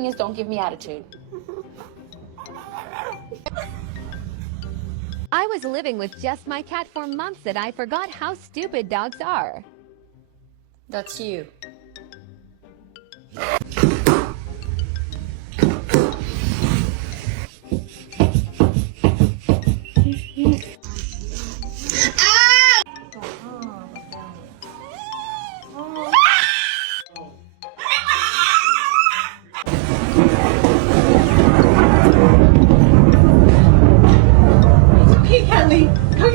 thing is, don't give me attitude. I was living with just my cat for months and I forgot how stupid dogs are. That's you.